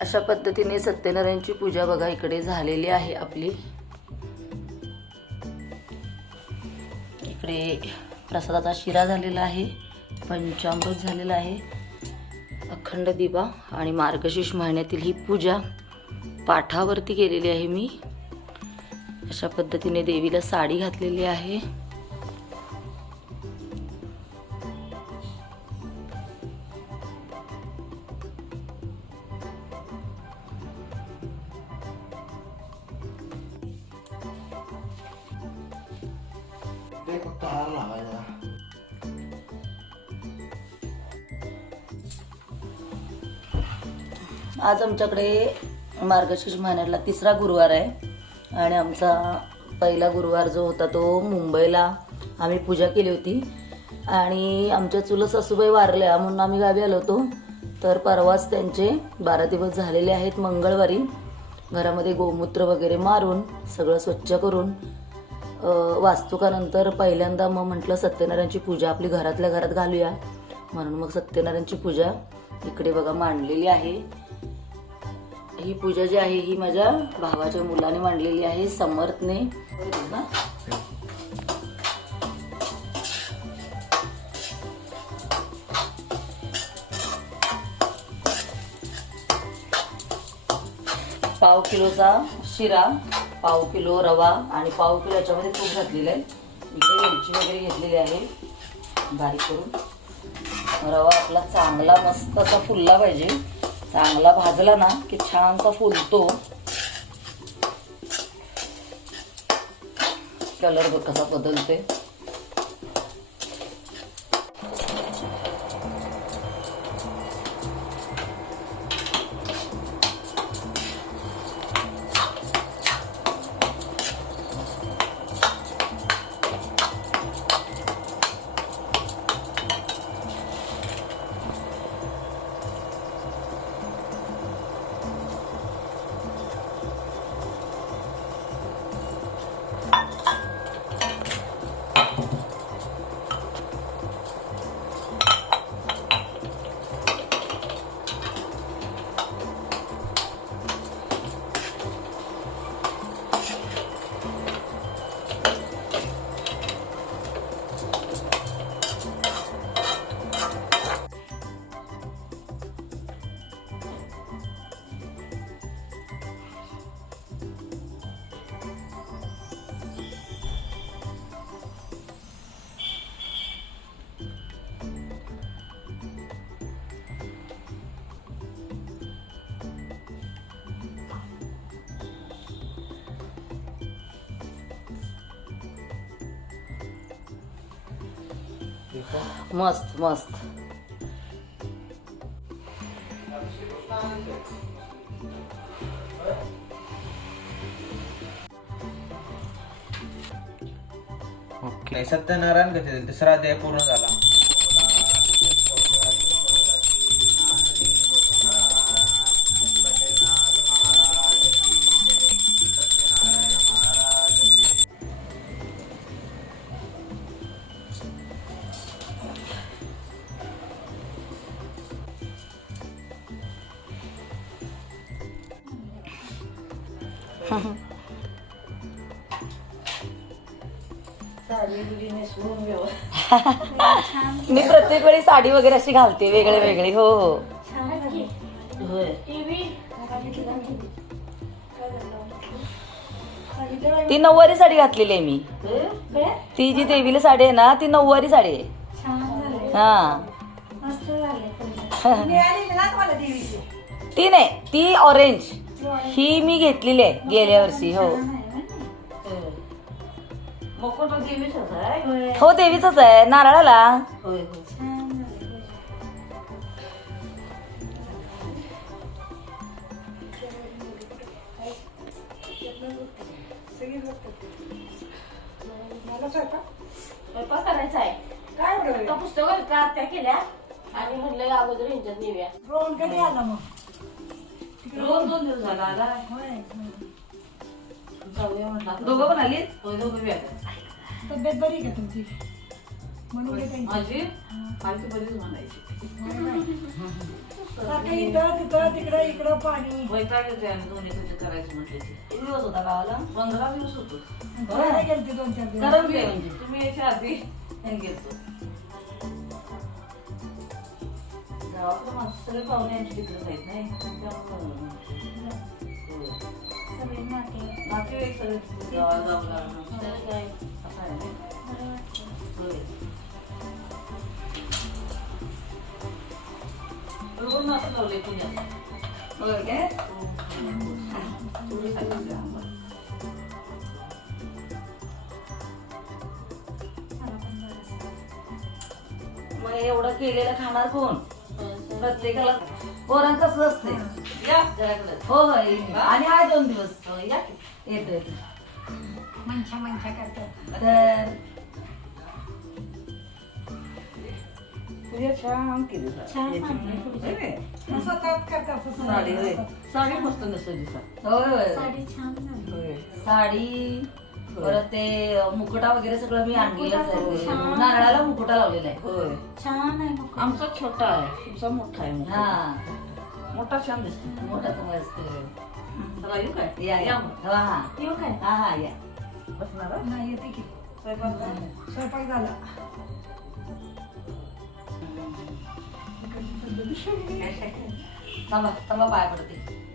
अशा पद्धतीने सत्यनारायणची पूजा बघा इकडे झालेली आहे आपली. इकडे प्रसादाचा शिरा झालेला आहे पंचामृत झालेला आहे अखंड दिवा आणि मार्गशीर्ष महिन्यातील ही पूजा पाठावरती केलेली आहे मी. अशा पद्धतीने देवीला साडी घातलेली आहे. ते फक्त हार लावायचा आज आमच्याकडे मार्गशीर्ष महिन्यातला तिसरा गुरुवार आहे. आणि आमचा पहिला गुरुवार जो होता तो मुंबईला आम्ही पूजा केली होती. आणि आमच्या चुलत सासूबाई वारल्या म्हणून आम्ही गावी आलो होतो. तर परवाच त्यांचे बारा दिवस झालेले आहेत मंगळवारी. घरामध्ये गोमूत्र वगैरे मारून सगळं स्वच्छ करून वास्तुकानंतर पहिल्यांदा मग म्हटलं सत्यनारायणची पूजा आपली घरातल्या घरात घालूया. म्हणून मग सत्यनारायणची पूजा इकडे बघा मांडलेली आहे. ही पूजा जी आहे ही माझ्या भावाच्या मुलाने मांडलेली आहे समर्थने. पाव किलोचा शिरा. पाव किलो रवा आणि पाव किलो याच्यामध्ये तूप घातलेलं आहे. इकडे वेलची वगैरे घेतलेली आहे. बारीक करून. रवा आपला चांगला मस्त असा फुलला पाहिजे. चांगला भाजला ना की छानसा फुलतो. कलर कसा बदलते मस्त मस्त. ओके. सत्यनारायण कधी तिसरा अध्याय पूर्ण झाला. मी प्रत्येक वेळी साडी वगैरे अशी घालते वेगळे वेगळे. हो हो. ती नऊवारी साडी घातलेली आहे मी. ती जी देवीला साडी आहे ना ती नऊवारी साडी आहे. हा. ती नाही ती ऑरेंज. ही मी घेतलेली आहे गेल्या वर्षी हो. हो देवीच आहे नारळाला स्वयंपाक करायचा आहे आता पुस्तकं का त्या केल्या आणि म्हणलं अगोदर ह्यांच्यात नेऊया रोहन कधी आला मग दोन दिवस झाला आला होय जाऊया म्हटलं दोघं पण आली होय दोघं बी. तब्येत बरी का तुमची? म्हणून माझी? कालची बरीच म्हणायची. सारखं इथं तिथं तिकडं इकडं पाणी. वैताग येते आम्ही दोन्ही करायचं म्हटलं की. किती दिवस होता गावाला? पंधरा दिवस होतो. फिरायला गेलते दोन चार दिवस. करम ते म्हणजे. तुम्ही याच्या आधी हे गेलतो गावाकडे माणसं सगळे पाहुणे यांची तिकडे नाही. त्यामुळं होय. मग एवढं केलेलं खाणार कोण? प्रत्येकाला पोरांचं असं असते या घराकडे हो हो येईन. आणि आहे दोन दिवस. या की. येतो येतो. मंचा मंचा करतात तर तुझ्या छान केली छान करतात असं. साडी. होय. साडी मस्त नसेल दिसा. होय होय. साडी छान झाली होय. साडी परत ते मुकुटा वगैरे सगळं मी आणलेलंच मुकुटा आहे. नारळाला मुकुटा लावलेला आहे. होय. छान आहे मग आमचा छोटा आहे. तुमचा मोठा आहे मोठा. हा. मोठा छान दिसतो मोठा समजते चला येऊ काय? या या. मग. हा हा. येऊ काय? हा हा या. बसणार हा? नाही येते की. स्वयंपाक झाला? स्वयंपाक झाला. थांबा थांबा पाय पडते.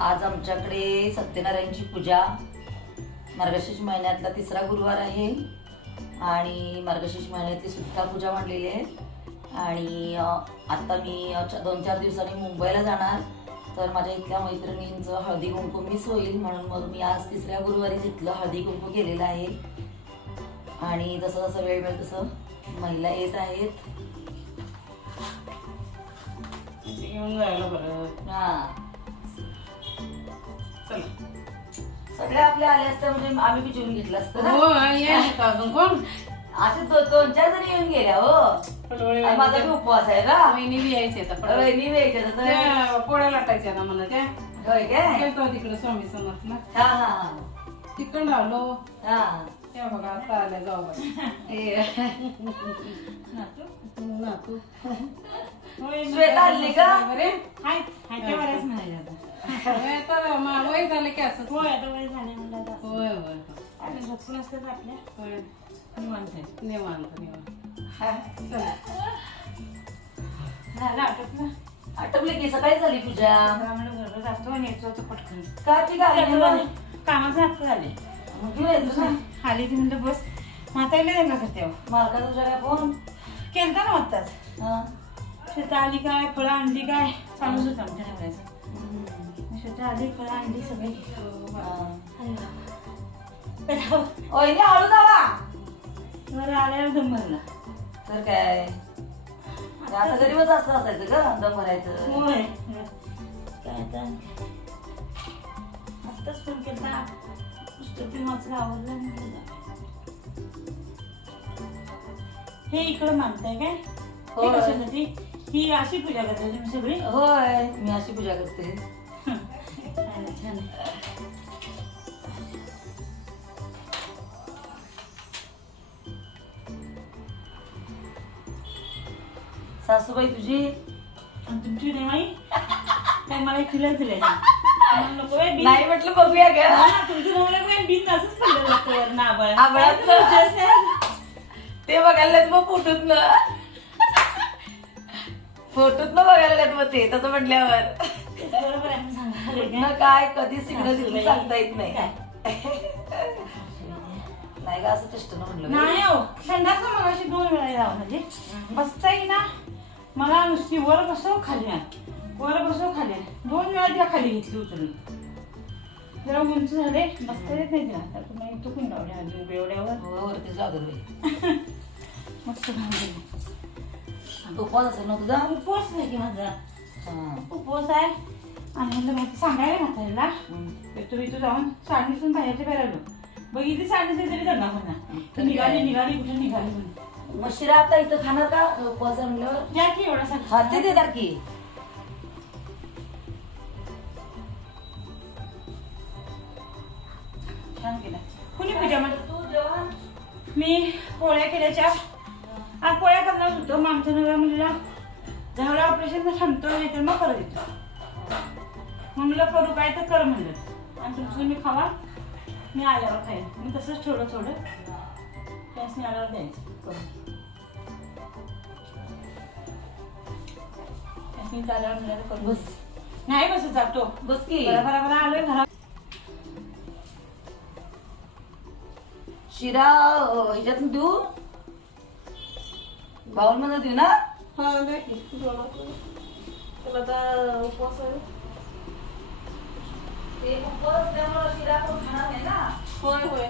आज आमच्याकडे सत्यनारायणची पूजा. मार्गशीर्ष महिन्यातला तिसरा गुरुवार आहे. आणि मार्गशीर्ष महिन्यातली सुद्धा पूजा मांडलेली आहे. आणि अं, आता मी दोन चार दिवसांनी मुंबईला जाणार. तर माझ्या इथल्या मैत्रिणींचं हळदी कुंकू मिस होईल. म्हणून मग मी आज तिसऱ्या गुरुवारी तिथलं हळदी कुंकू केलेलं आहे. आणि जसं जसं वेळ मिळेल तसं महिला येत आहेत. जायला बरं. हा. चला सगळे आपले आले असते म्हणजे आम्ही बी जेवून घेतलं असतं ना. हो अजून? कोण? असे दो- दोन चार जणी येऊन गेल्या हो. आणि माझा बी उपवास आहे ना. वहिनी बी यायची आता पटकन. वहिनी यायच्या तर. त्या पोळ्या लाटायच्या ना मला त्या. होय काय? गेलतो तिकडे स्वामी समर्थला हा हा. तिकडं आलो. हा. त्या बघा आता आल्या जाऊ ए, नातू. श्वेता का? बरे हाय हाय ते बऱ्याच म्हणायला आता. तर मा- वय झालं की असंच. होय आता वय झाले म्हणलं आता. होय होय आणि झोपून असतात आपल्या. होय. निवांत आहे. निवांत निवांत. हा. झालं आटपले? की सकाळी झाली पूजा. म्हणलं बरोबर जातो आणि येतो आता पटकन. का ती गाडी? कामाचं हक्क झाले आली ती म्हणलं बस. म्हातारीला त्यांना करते अहो. मालकाचा तुझ्या काय फोन केलता ना आत्ताच. हा. श्वेता आली काय फळं आणली काय? चालूच होतं आमच्या नवऱ्याचं. श्वेता आली फळं आणली सगळी. वहिनी हळू जावा वर आल्यावर दम भरला. तर काय? आता गरीबच असं असायचं का दम भरायचं. होय. काय आता? आत्ताच फोन केला आवडलं. हे इकडं मानताय काय हे होय. कशासाठी ही अशी पूजा करताय तुम्ही सगळी होय मी अशी पूजा करते छान छान सासूबाई तुझी आणि तुमची नेमाई काय मला किलर दिलाय नाही म्हटलं बघूया का असेल? ते बघायला मग फोटोत न फोटोत न बघायला मग ते तसं म्हटल्यावर. न काय कधी सिग्नल तिथून सांगता येत नाही? नाही का असं चेष्ट म्हटलं नाही हो संध्याचं मग अशी दोन वेळा जावं म्हणजे बसता ना मला नुसती वर बसव खाली आण. वर बसव खाली. दोन वेळा तिला खाली घेतली उचलून. जरा उंच झाले. बसता येत नाही तिला. तर तुम्ही तुकून लावले आधी उभे एवढ्यावर. हो, वरती दे मस्त भांडली. उपवास असेल ना तुझा? उपवास आहे की माझा? हा. उपवास आहे. आणि म्हणलं माहिती सांगायला म्हातारीला. तर तुम्ही इथं जाऊन साडीतून बाहेरच्या बाहेर आलो बघितली साडी तरी दंगा म्हणा. निघाली? निघाली कुठे निघाली म्हणून. मग शिरा आता इथं खाणार का? उपवास म्हणल्यावर? या की एवढा हा ते सांग देणार की. छान केला कुणी पूजा तू जेवण? मी पोळ्या केल्याच्या. आज पोळ्या करणार होतो. मग आमच्या मुलीला झालं ऑपरेशन थांबतो नाही तर मग परत येतो. मग म्हणलं करू काय तर कर म्हणलं. आणि तुमचं तुम्ही खावा. मी आल्यावर खाईन. मी तसंच थोडं. थोडं त्यासनी आल्यावर द्यायचं. करून त्यासनी इथं आल्यावर म्हणलं करून बस. नाही बस जातो. बस की. बरा बरा आलोय घरात शिरा ह्याच्यातून देऊ? बाउलमध्ये देऊ ना? हा दे की. आता उपवास आहे. ते उपवास असल्यामुळं शिरा कोण खाणार नाही ना. होय होय.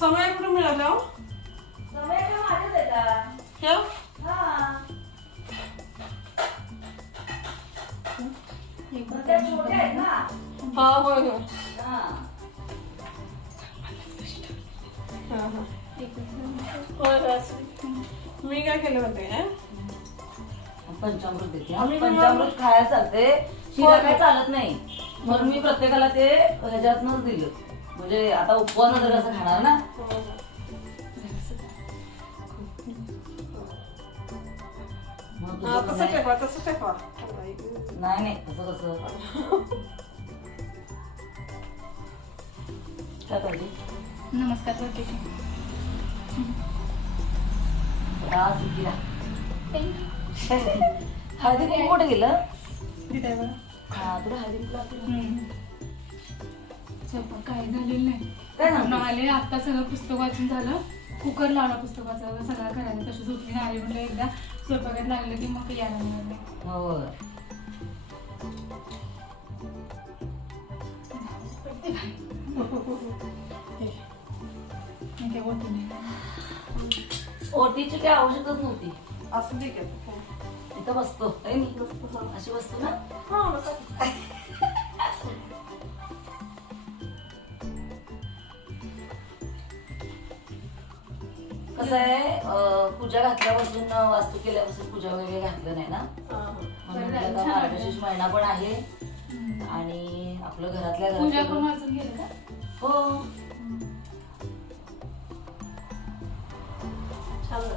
समय कुठे मिळाला होय होय हा. हा, हा. होय होय. मी काय केलं होते पंचामृत देते हा. आम्ही पंचामृत खायला चालते शिरा काय चालत नाही म्हणून मी प्रत्येकाला ते ह्याच्यातनच दिलं म्हणजे आता उपवास वगैरे असं खाणार ना मग हा तसं नाही टेकवा तसं टेकवा नाही नाही कसं कसं पाहिजे नमस्कार करते हा सुकिरा हळदी कुंकू कुठे गेलं? हा तुला हळदी कुंकू लागते स्वयंपाक काय झालेलं नाही. सांगते? आले आता सगळं पुस्तक वाचून झालं. कुकर लावला पुस्तकाचा सगळं करायला. तशी झोपली नाही आली म्हणजे एकदा. स्वयंपाकात लागलं की मग यायला मिळालं हो बोलते नाही ओटीची काय आवश्यकच नव्हती. असं ठीक आहे इथं बसतो है अशी बसतो ना? हा बसा. कसं आहे अं, पूजा घातल्यापासून अं, वास्तू केल्यापासून पूजा वगैरे घातलं नाही ना? हा, हा. म्हणून मार्गशीर्ष महिना पण आहे. आणि आपलं घरातल्या पूजा घरात करून वाचून गेलं का? हो. छान झालं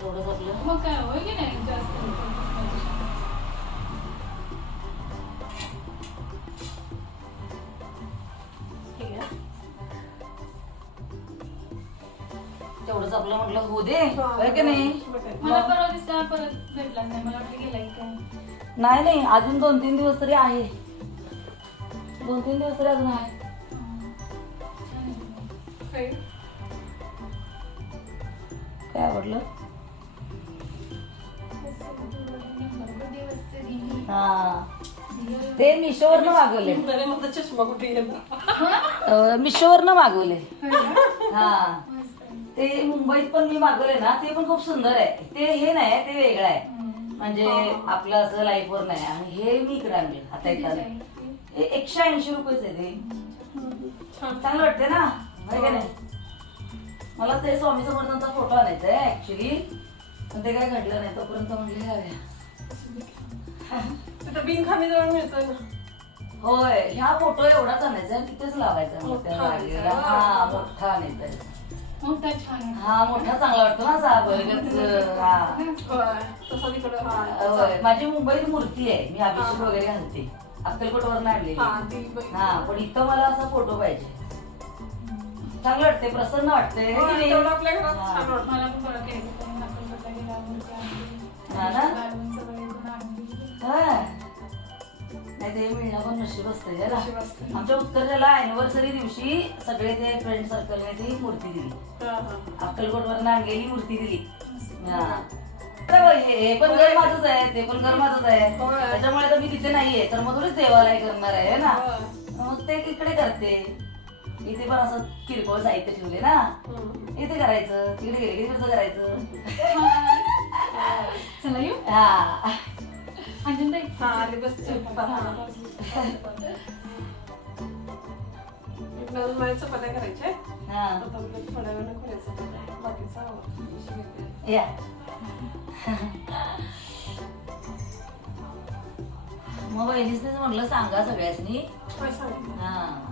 तेवढंच आपलं मग काय होय की नाही? जास्त ठीक आहे. तेवढंच आपलं म्हटलं हो दे. होय की नाही? मला परवा दिसता परत भेटला नाही. मला वाटलं गेला की काय? नाही नाही. अजून दोन तीन दिवस तरी आहे. दोन तीन दिवस तरी अजून आहे. काय आवडलं? हा. ते मिशोवरनं मागवले चष्मा कुठे अं, मिशोवरनं मागवले हा. ते मुंबईत पण मी मागवले ना ते पण खूप सुंदर आहे. ते हे नाही ते वेगळं आहे. म्हणजे आपलं असं लाईफ वर नाही. आणि हे मी इकडे आणले आता हे एकशे ऐंशी रुपयेच आहे ते. छान. चांगलं वाटते ना? होय का नाही? मला ते स्वामी समर्थांचा फोटो आणायचा आहे ऍक्च्युली पण ते काय घडलं नाही तोपर्यंत म्हणले तिथं बिनखामी जवळ मिळतोय ना. होय ह्या फोटो एवढाच आणायचा तिथेच लावायचा मोठा. आणायचा. हा मोठा आणायचा आहे. मोठा छान आहे. हा मोठा चांगला वाटतो ना असा बर्गरच हा. होय तसं तिकडं हा होय, माझी मुंबईत मूर्ती आहे मी अभिषेक वगैरे घालते. अक्कलकोटवर आणलेली. हा ती बघ- हा पण इथं मला असा फोटो पाहिजे. चांगलं वाटते प्रसन्न वाटते है? तेवढं आपल्या घरात हा. छान वाटतं मला पण बरं केलं त्यांनी अक्कलकोटला गेला मूर्ती आणली. हा ना? सगळं. नाही ते मिळणं पण नशीब असते ना नशीब असते. आमच्या उत्कर्षाला अॅनिव्हर्सरी दिवशी सगळे ते फ्रेंड सर्कलने ती मूर्ती दिली हा, हा. अक्कलकोटवर आणलेली मूर्ती दिली हा. तर हे हे पण घर माझंच आहे ते पण घर माझंच आहे होय. त्याच्यामुळे तर मी तिथे नाहीये तर मग थोडीच देवालय करणार आहे ना होय. मग ते इकडे करते इथे पण असं किरकोळ साहित्य ठेवले ना. इथे करायचं तिकडे गेले की तिकडचं करायचं. चला येऊ. हा. अंजन ताई हा आले बस. हा. थोड्या बाकीचं आवडतं. या. मग बहिणीसनीच म्हटलं सांगा सगळ्यासनी? हा.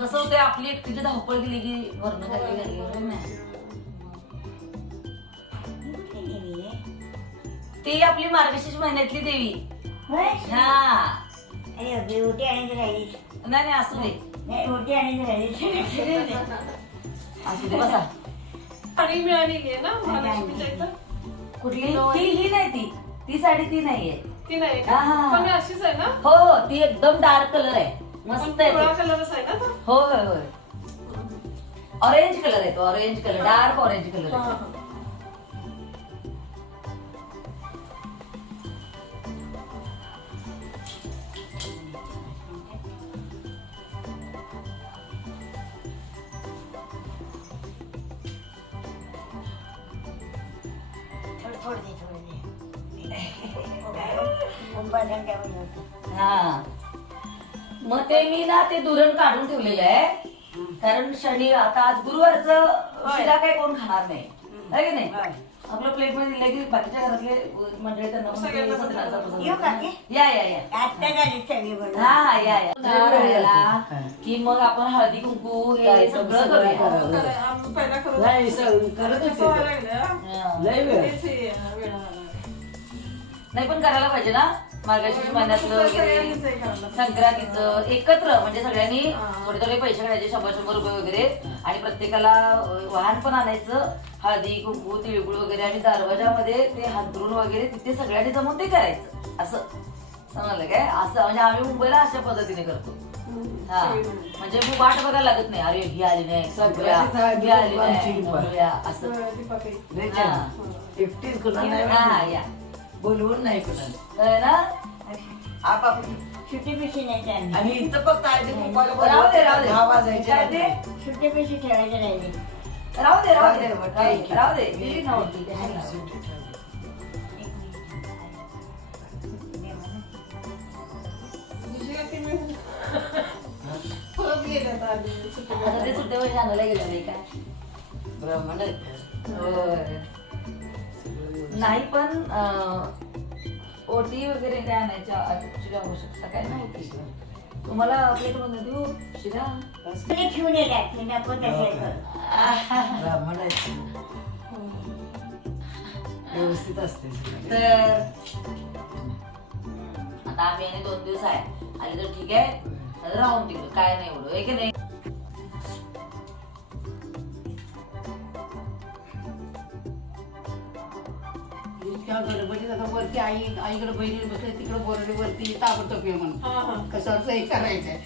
कसं होतंय आपली एकटीची धावपळ गेली की वर्ण खाली ना? ती आपली मार्गशीर्ष महिन्यातली देवी. हा. नाही नाही असू दे. असू दे बसा. साडी मिळालेली आहे ना महालक्ष्मीच्या इथं कुठली? ती ही नाही ती. ती साडी ती नाहीये. ती नाही का? हा. पण अशीच आहे ना? हो हो ती एकदम डार्क कलर आहे. मस्त आहे. पिवळा ती. कलरच आहे ना तो? हो होय होय ऑरेंज कलर आहे तो orange colour dark orange colour हा, आहे. हा. हा. मग ते मी ना ते दुरण काढून ठेवलेलं आहे. कारण शनी आता आज गुरुवारचं शिरा काय कोण खाणार नाही. आहे की नाही? आपलं प्लेटमध्ये दिलं की बाकीच्या घरातले मंडळी त्यांना पण ते येऊ का. या या या. हा. या या. राहिला की मग आपण हळदी कुंकू हे सगळं करूया. पहिला करत होते. लय वेळ. नाही पण करायला पाहिजे ना? मार्गशीर्ष महिन्यातलं वगैरे. संक्रांतीचं एकत्र म्हणजे सगळ्यांनी. थोडे थोडे पैसे काढायचे शंभर शंभर रुपये वगैरे. आणि प्रत्येकाला वाहन पण आणायचं. हळदी कुंकू तिळगुळ वगैरे. आणि दरवाजामध्ये ते हातरून वगैरे तिथे सगळ्यांनी जमून ते करायचं. असं. समजलं काय? असं. म्हणजे आम्ही मुंबईला अशा पद्धतीने करतो. हा. म्हणजे मग वाट बघायला लागत नाही. अरे ही आली नाही. संक्रांतीचा ही आली नाही. असं. एकटीच. या. बोलवून नाही कुणाला. ना? आपापली सुट्टी पैसे नाही त्यांनी आणि इथं फक्त आहे ते कुंभार राहू दे राहू दे. दहा वाजायचे काय ते? सुट्टे पैसे ठेवायचे राहिले राहू दे राहू दे. राहू दे, ठीक आहे. राहू दे. दिली नव्हती. परत गेले आता ते गेलं नाही ब्राह्मण. नाही पण ओटी वगैरे काय आणायच्या ऍक्च्युली आवश्यकता काय नव्हती तुम्हाला प्लेटमध्ये देऊ शिरा? ते ठेवून येतात मी नको. ब्राह्मण आहेत. व्यवस्थित असते. तर आता आम्ही आणि दोन दिवस आहे. आले तर ठीक आहे. नाहीतर राहून तिकडं. काय नाही एवढं. आहे की नाही? इतक्या गडबडीत आता वरती आई आईकडे बहिणी बसले तिकडे बोरडे वरती ताबडतोब ये म्हणून. हा हा. कशावर हे करायचंय.